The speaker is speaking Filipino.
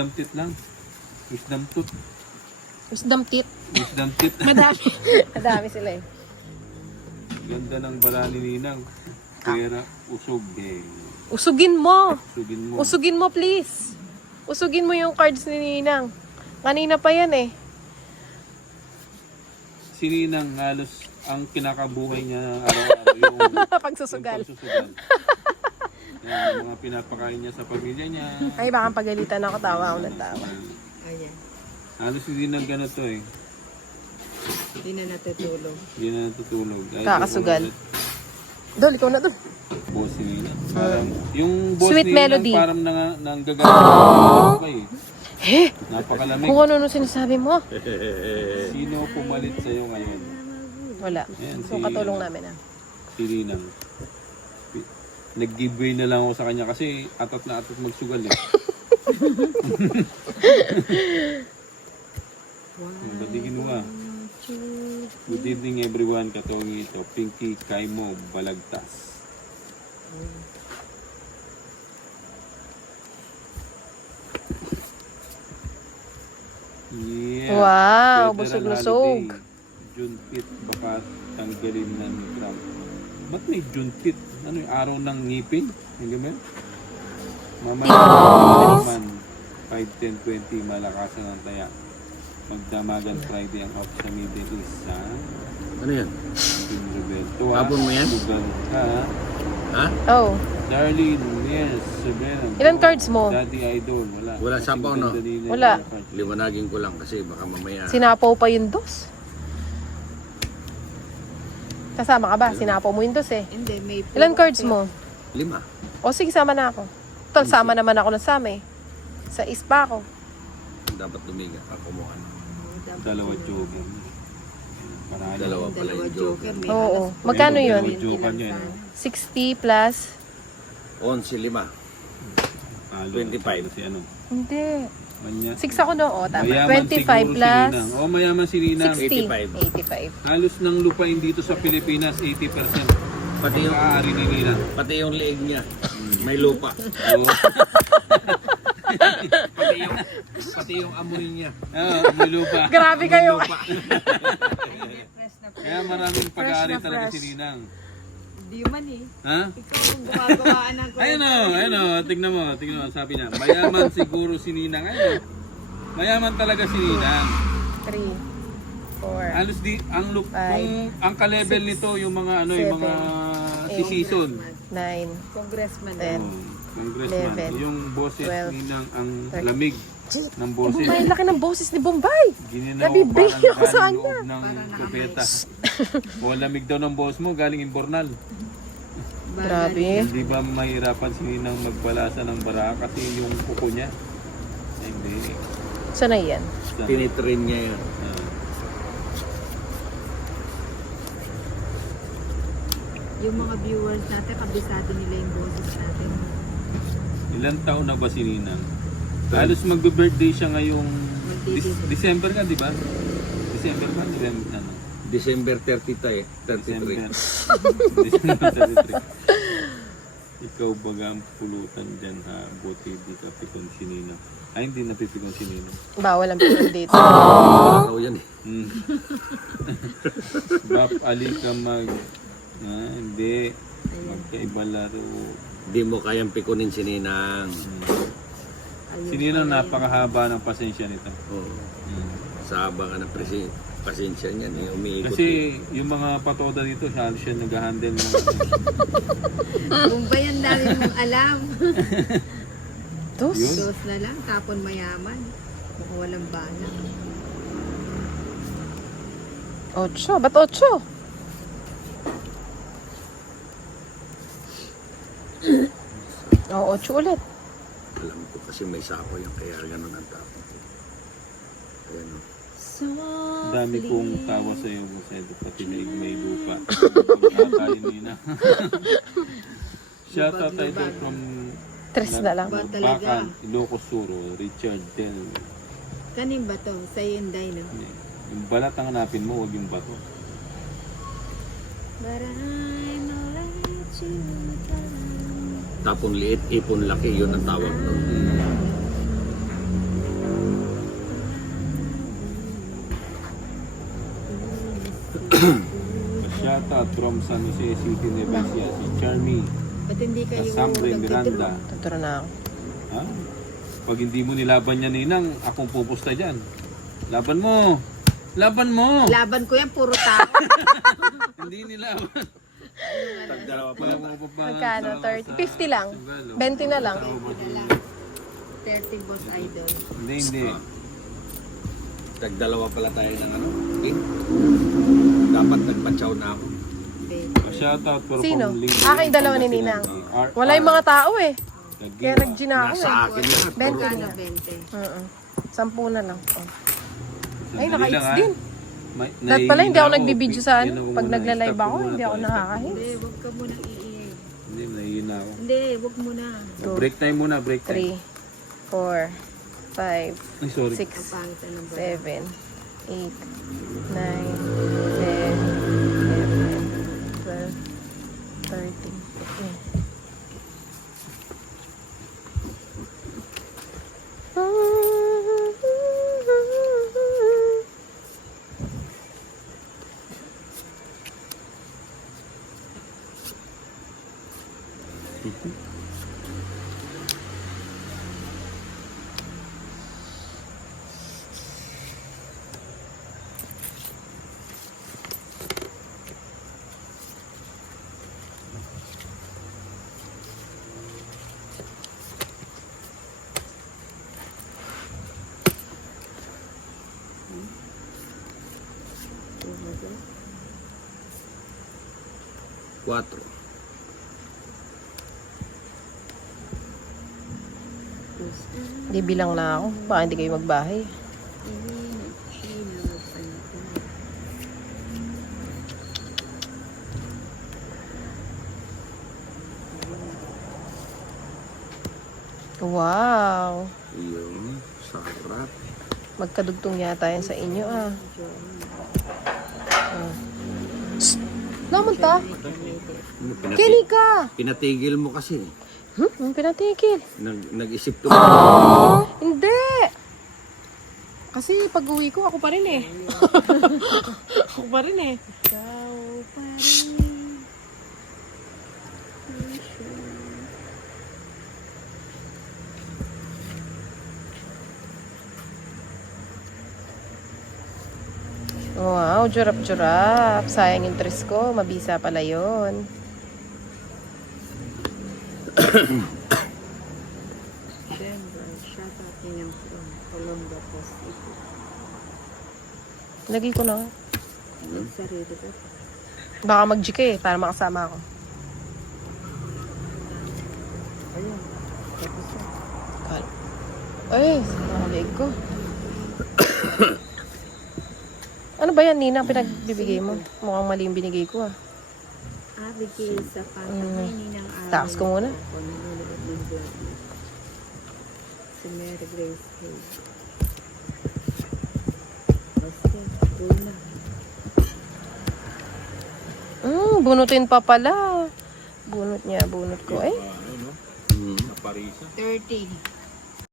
wisdom teeth lang. Wisdom tooth. Wisdom teeth. Wisdom teeth. Madami. Madami sila eh. Ganda ng bala ni Ninang. Pera, usog eh. Usugin mo. Usugin mo. Usugin mo please. Usugin mo yung cards ni Ninang. Kanina pa yan eh. Si Ninang halos ang kinakabuhay niya araw-araw yung Pagsusugal. yung pagsusugal. Yan, mga pinapakain niya sa pamilya niya. Ay, baka pagalitan ako. Tawa ako ng tawa. Ayan. Halos hindi na ganito eh. Hindi na natutulog. Hindi na natutulog. Ay, Kakasugal. Dol, ikaw na dol. Boss ni Ninang. Parang, yung boss Sweet ni Ninang melody. parang nanggagawa eh. Eh, Napakalamig. kung ano sinasabi mo. Sino pumalit sa'yo ngayon? Wala. Ayan, So, katulong namin ah. Si Ninang. Nag-giveaway na lang ako sa kanya kasi atat na atat magsugal eh. Ba't di kinuha? Good evening everyone, katongi ito. Pinky Kaimo Balagtas. Yeah. Wow, Federal busog-lusog. holiday. June 5th, baka tanggalin na ni Trump. Ba't may June 5th? Ano yung araw ng ngipin? Hindi ba? Mamaya naman, 5, 10, 20, malakasan ang taya. Magdamagan Friday ang off sa Middle East sa Ano yan? Team Roberto. Hapon mo yan? Ha? Ha? Oh. Darlene, yes, Sabrina. Ilan cards mo? Daddy Idol, wala. Wala, Kasing sampaw, no? ganda din Wala. ng cards. Liwanagin ko lang kasi baka mamaya. Sinapaw pa yung dos. Kasama ka ba? Sinapaw mo yung dos eh. Hindi, may... Ilan cards mo? 5. O sige, sama na ako. Total, sama naman ako ng sama eh. Sa ispa ako. Dapat tumiga. Ako mo ano. Dalawa joker. Parang Dalawa pala yung joker. May Oo. halos- Magkano May yun? dalawa joker niya. No? 60 plus... 11, 5. Talo, 25. talo Si ano? Hindi. Manya. 6 ako no? O, tama. Mayaman 25 siguro plus... Si Ninang. Oh, mayaman si Ninang. 60. 85. Halos ng lupain dito sa Pilipinas, 80%. Pati yung, Pagkaari ni Ninang. pati yung leeg niya. May lupa. Oo. Pati yung amoy niya. May lupa. Grabe kayo. Kaya maraming pag-aari Fresh na talaga fresh. si Ninang. Hindi man eh. Ha? Ikaw ang gumagawaan ng Ayun o, tignan mo, sabi niya, mayaman siguro si Ninang. Ayun o, mayaman talaga si Ninang. 3, 4, Halos di, ang ka-level nito, yung mga ano, yung mga si season. 9, congressman. 10. Congressman, 11, yung boses 12, Ninang ang 13. lamig ng boses. Bombay, laki ng boses ni Bombay. Gininaw Nabibig parang ako sa galing kanya. loob ng kubeta. O lamig daw ng boss mo, galing Imbornal. Grabe. Hindi ba mahirapan si Ninang magbalasa ng bara kasi yung kuko niya? Ay, hindi. Sana yan. Tinitrain niya yun. Yung mga viewers natin, kabisado nila yung boses natin. Ilan taon na ba si Ninang? Halos magbe-birthday siya ngayong December ka, di ba? December ba? December, ano? December 30 tayo. 33. December 33. Ikaw baga ang pulutan dyan ha? Buti di ka pikon si Ninang. Ay, hindi napipikon si Ninang. Bawal ang people dito. Ikaw yan eh. Bap, ali ka hindi. Magkaiba laro. Hindi mo kayang pikunin si Ninang. Si Ninang napakahaba ng pasensya nito. Oo. Sa haba ka ng pasensya niyan eh. Umiikot. Kasi yung mga patoda dito, siya nag-handle ng Kung ba yan dahil mong alam? Dos. Yun. Dos na lang, tapon mayaman. Mukhang walang bala. 8. Ba't 8? Oo, 8 ulit. Alam ko kasi may sako yan. Kaya ganun ang tapon ko. Ayan o. dami kong tawa sa iyo, Busedo, pati na may lupa. Pagkakain nina. Shout out tayo from 3 na lang. Ba talaga? Bacan, Ilocos Sur, Richard Del. Kanin ba to? Sa Hyundai, no? Yung balat ang hanapin mo, huwag yung bato. But I'm let you down. Tapon liit, ipon laki. Yun ang tawag doon. Shoutout from San Jose City, Nevesia, si Charmy. Ba't hindi kayo Casambre Miranda. nagtitrip? Tuturo na ako. Ha? Pag hindi mo nilaban yan, Ninang, akong pupusta dyan. Laban mo! Laban mo! Laban ko yan, puro tao. Hindi nilaban. Tagdalawa pala tayo. Magkano? 30? 50 lang. 20 na lang. 30 boss idol. Hindi. Tagdalawa pala tayo ng ano. Okay? Dapat nagpatsaw na ako. Shoutout for Sino? from Link. Aking dalawa ni Ninang. Wala yung mga tao eh. Kaya nag-gina ako Nasa eh. akin lahat. 20 Magkano na. 20? 10 na lang. Oh. Ay, naka-hits din. Dahil Dahil pala hindi ako nagbibideo sa ano. Pag nagla-live ako, hindi ako nakaka-hits. Hindi, wag ka muna iingay. Hindi, nahihina ako. Hindi, wag muna. Break time muna, break time. 3, 4, 5, Ay, sorry. 6, Ang pangit na number. 7, 8, 9, 10, 11, 12, 13, 14. Quatro. Di bilang na ako. Baka hindi kayo magbahay. Wow. Yun. Sarap. Magkadugtong yata yan sa inyo ah. Naman ta? Kini ka! Pinatigil mo kasi. Ang pinatigil. Nag-isip to. Hindi! Kasi pag uwi ko, ako pa rin eh. Ako pa rin eh. Ikaw pa rin. Wow, jurap-jurap. Sayang yung tres ko. Mabisa pala yun. Denver, shout out ninyong from Colombo Post. Lagi ko na. Sarili ko. Baka mag-GK eh, para makasama ako. Ayun. Tapos na. Ay, nakalig ko. Ano ba yan, Nina? Pinagbibigay mo? Mukhang mali yung binigay ko ah. Bigay sa pangkain ng araw. Takas ko muna. Kung nanonood ng vlog mo. Si Mary Grace Hayes. Basta, cool na. Bunutin pa pala. Bunot niya, bunot ko. Eh, Ano, no? Sa Parisa. 30.